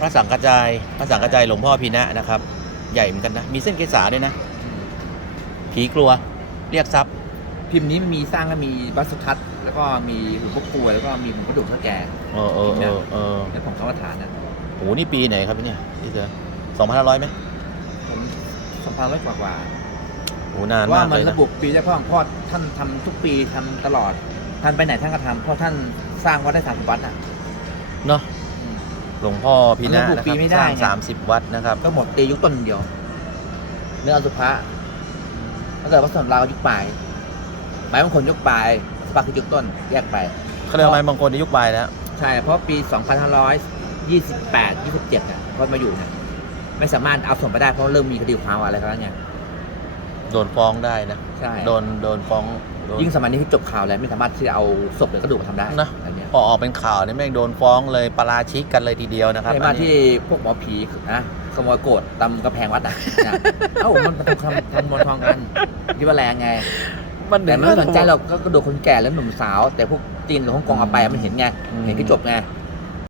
พระสังกัจจายพระสังกัจจายหลวงพ่อพีนะนะครับ ใหญ่เหมือนกันนะ มีเส้นเกษาด้วยนะ ผีกลัวเรียกทรัพย์ พิมพ์นี้มันมีสร้างก็มีวัดสุทัศน์แล้วก็มีหลวงพ่อกลวยแล้วก็มีหลวงพ่อดุเท่าแก่เออเออเออเออและของกรรมฐานนะโหนี่ปีไหนครับเนี่ยพี่เสือสองพันห้าร้อยไหมผมสองพันร้อยกว่ากว่าโหนานว่ามากมัเลนยนะระบุปีได้เพราะเพราะท่านทำทุกปีทำตลอดท่านไปไหนท่านก็ทำเพราะท่านสร้างวัดได้สามสิบวัดอะเนาะ หลวงพ่อพีนะมันระบุนะคปีรับไม่สได้ร้างไงสามสิบวัดนะครับ ก็หมดตียุคต้นเดียว เนื้ออสุภะถ้าเกิดว่าส่วนเรายุคปลายไม้บางคนยุคปลายสปาคือยุคต้นแยกไป เขาเรียกว่าไม้มงคลในยุคปลายแล้ว ใช่ เพราะปี 2528 27อะก็มาอยู่เนี่ยไม่สามารถเอาส่งไปได้เพราะเริ่มมีคดีความอะไรแล้วไงโดนฟ้องได้นะ ใช่โดนโดนฟ้องโดน ยิ่งสมัยนี้ที่จบข่าวแล้วไม่สามารถที่จะเอาศพหรือกระดูกมาทำได้นะอะไรเงี้ย พอออกเป็นข่าวเนี่ยแม่งโดนฟ้องเลยปาราชิกกันเลยทีเดียวนะครับใช่อัมานนี้ที่พวกหมอผีนะขโมยโกดตำกระแพงวัดอะเนี่ยเอ้ามันทำทำมนทองกันคิดว่าแรงไงมันแต่ไม่สนใจเราก็กระดูกคนแก่แล้วหนุ่มสาว แต่พวกจีนหรือฮ่องกงเอาไปมันเห็นไงอืมเห็นก็จบไงอ